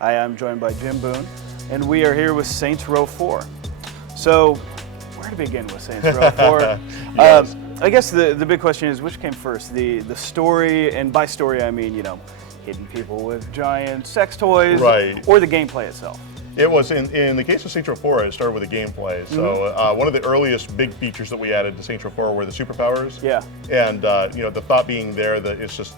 Hi, I'm joined by Jim Boone, and we are here with Saints Row 4. So, where to begin with Saints Row 4? Yes. I guess the big question is, which came first? The story, and by story I mean, hitting people with giant sex toys, Right. or the gameplay itself? It was, in the case of Saints Row 4, it started with the gameplay. So one of the earliest big features that we added to Saints Row 4 were the superpowers. Yeah. And the thought being there that it's just,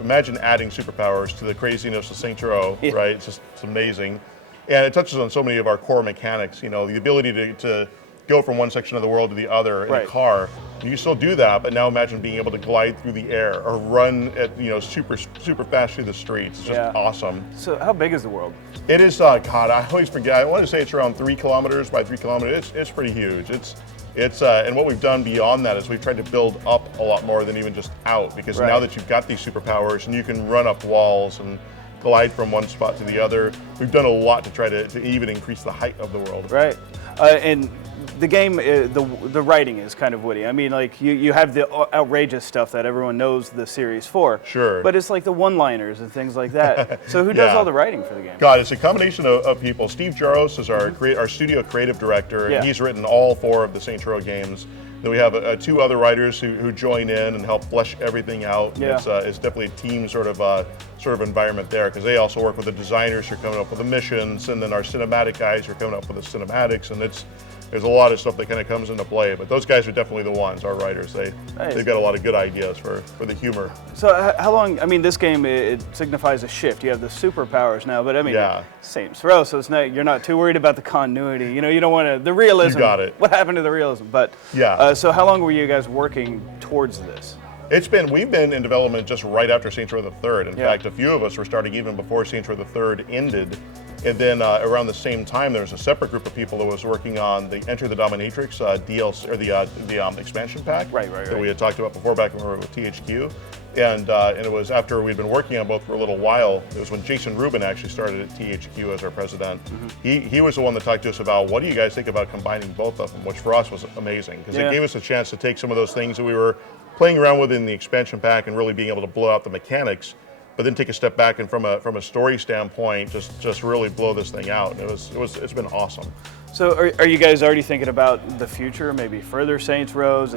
imagine adding superpowers to the craziness of Saints Row, Yeah. right? It's amazing. And it touches on so many of our core mechanics, the ability to go from one section of the world to the other in Right. a car. You can still do that, but now imagine being able to glide through the air or run at super fast through the streets. It's just Yeah. awesome. So how big is the world? It is, God, I always forget. I want to say it's around 3 kilometers by 3 kilometers. It's pretty huge. And what we've done beyond that is we've tried to build up a lot more than even just out, because Right. now that you've got these superpowers and you can run up walls and glide from one spot to the other, we've done a lot to try to even increase the height of the world. Right. And the game, the writing is kind of witty. I mean, like, you have the outrageous stuff that everyone knows the series for. Sure. But it's like the one-liners and things like that. So who does Yeah. all the writing for the game? God, it's a combination of people. Steve Jaros is our studio creative director, Yeah. and he's written all 4 of the Saints Row games. Then we have 2 other writers who join in and help flesh everything out. Yeah. It's definitely a team sort of environment there, because they also work with the designers who are coming up with the missions, and then our cinematic guys who are coming up with the cinematics, and there's a lot of stuff that kind of comes into play. But those guys are definitely the ones, our writers. Nice. They've got a lot of good ideas for the humor. So how long, I mean, this game, it signifies a shift. You have the superpowers now, but I mean, Yeah. Saints Row, so you're not too worried about the continuity. You don't want the realism. You got it. What happened to the realism? But Yeah. so how long were you guys working towards this? We've been in development just right after Saints Row the Third. In Yeah. fact, a few of us were starting even before Saints Row the Third ended. And then around the same time, there was a separate group of people that was working on the Enter the Dominatrix DLC, or the expansion pack Right. that we had talked about before back when we were with THQ. And it was after we'd been working on both for a little while. It was when Jason Rubin actually started at THQ as our president. He was the one that talked to us about, what do you guys think about combining both of them, which for us was amazing, because Yeah. it gave us a chance to take some of those things that we were playing around with in the expansion pack and really being able to blow out the mechanics, but then take a step back and from a story standpoint, just really blow this thing out. It's been awesome. So are you guys already thinking about the future, maybe further Saints Rows?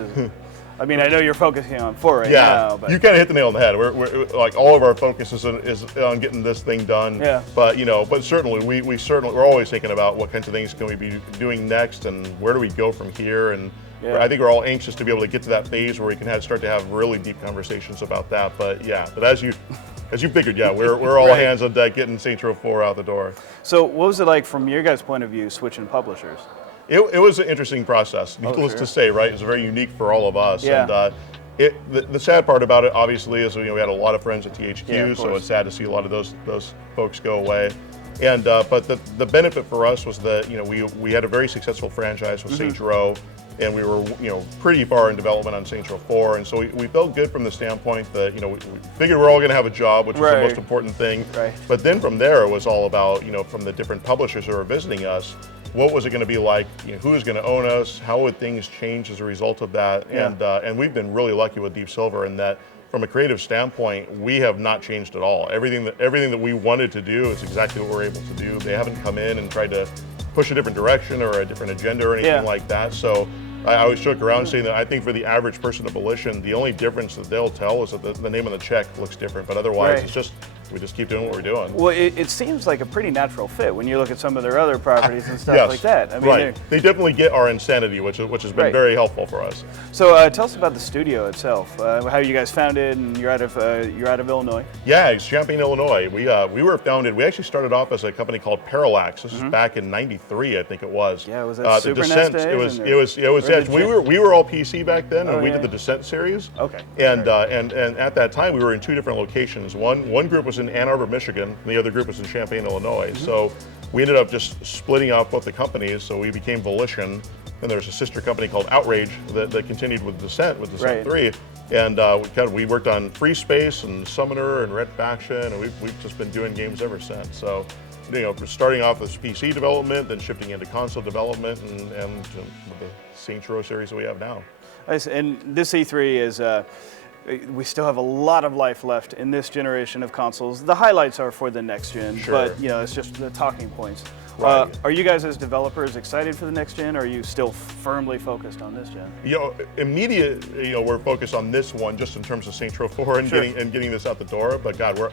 I mean, I know you're focusing on 4 right now, but you kind of hit the nail on the head. We're like, all of our focus is on getting this thing done. Yeah. But certainly we're always thinking about what kinds of things can we be doing next, and where do we go from here. And Yeah. I think we're all anxious to be able to get to that phase where we can start to have really deep conversations about that. But as you figured, we're all Right. hands on deck getting Saints Row 4 out the door. So what was it like from your guys' point of view, switching publishers? It was an interesting process, needless sure. to say, right? It was very unique for all of us. Yeah. And the sad part about it, obviously, is we had a lot of friends at THQ, Yeah, of so course. it's sad to see a lot of those folks go away. And but the benefit for us was that we had a very successful franchise with Saints Row, and we were pretty far in development on Saints Row 4, and so we felt good from the standpoint that we figured we're all going to have a job, which was the Right. most important thing. Right. But then from there, it was all about from the different publishers who were visiting us, what was it going to be like? Who was going to own us? How would things change as a result of that? Yeah. And we've been really lucky with Deep Silver in that, from a creative standpoint, we have not changed at all. Everything that we wanted to do is exactly what we're able to do. They haven't come in and tried to push a different direction or a different agenda or anything Yeah. like that. So I always joke around saying that I think for the average person of Volition, the only difference that they'll tell is that the name on the check looks different, but otherwise Right. we just keep doing what we're doing. Well, it seems like a pretty natural fit when you look at some of their other properties and stuff Yes, like that. I mean, right. They definitely get our insanity, which has been Right. very helpful for us. So tell us about the studio itself. How you guys founded, and you're out of Illinois. Yeah, it's Champaign, Illinois. We were founded. We actually started off as a company called Parallax. This was back in '93, I think it was. Yeah, was that the Super Descent. NES days, It was. or- It was. It was. or Yes, did we you- were all PC back then, and Oh, we yeah. did the Descent series. Okay. And at that time, we were in 2 different locations. One group was in Ann Arbor, Michigan, and the other group was in Champaign, Illinois. So we ended up just splitting out both the companies. So we became Volition, and there was a sister company called Outrage that continued with Descent, with Descent Right. 3. And we worked on Free Space and Summoner and Red Faction, and we've just been doing games ever since. So, starting off with PC development, then shifting into console development, and with the Saints Row series that we have now. Nice. And this E3 is we still have a lot of life left in this generation of consoles. The highlights are for the next gen, Sure. but it's just the talking points. Right. Are you guys as developers excited for the next gen, or are you still firmly focused on this gen? Immediate, we're focused on this one just in terms of Saints Row 4 and Sure. getting this out the door. But God, we're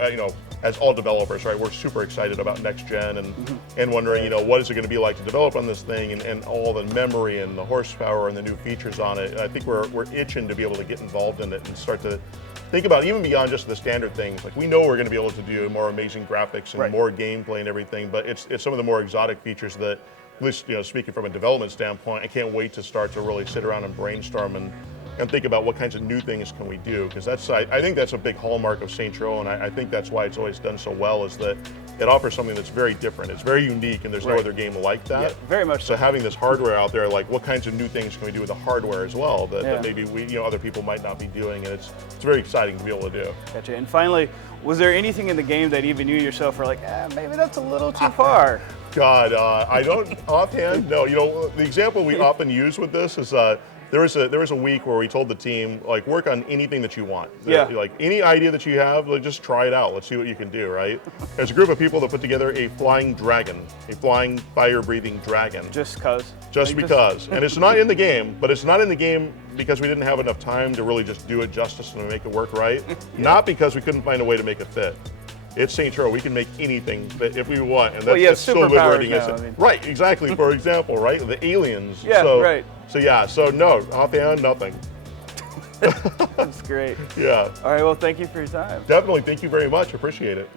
as all developers, right? We're super excited about next gen and wondering, what is it going to be like to develop on this thing and all the memory and the horsepower and the new features on it. I think we're itching to be able to get involved in it and start to think about even beyond just the standard things. Like we know we're going to be able to do more amazing graphics and Right. more gameplay and everything, but it's some of the more exotic features that, at least speaking from a development standpoint, I can't wait to start to really sit around and brainstorm and think about what kinds of new things can we do, because I think that's a big hallmark of Saints Row, and I think that's why it's always done so well, is that it offers something that's very different. It's very unique, and there's no Right. other game like that. Yeah, very much So so. having this hardware out there, like what kinds of new things can we do with the hardware as well that, Yeah. that maybe we other people might not be doing, and it's very exciting to be able to do. Gotcha. And finally, was there anything in the game that even you yourself were like, maybe that's a little too far? God, I don't offhand. No, the example we often use with this is there was a week where we told the team, like, work on anything that you want. Yeah. Like any idea that you have, like, just try it out. Let's see what you can do, right? There's a group of people that put together a flying dragon, a flying fire-breathing dragon. Just cause? Just because. And it's not in the game, but it's not in the game because we didn't have enough time to really just do it justice and make it work right. Not because we couldn't find a way to make it fit. It's Saints Row. We can make anything fit if we want, and that's so liberating. Superpowers now, Right, exactly. For example, right, the aliens. Yeah, right. So no, offhand, nothing. That's great. Yeah. All right, well, thank you for your time. Definitely. Thank you very much. Appreciate it.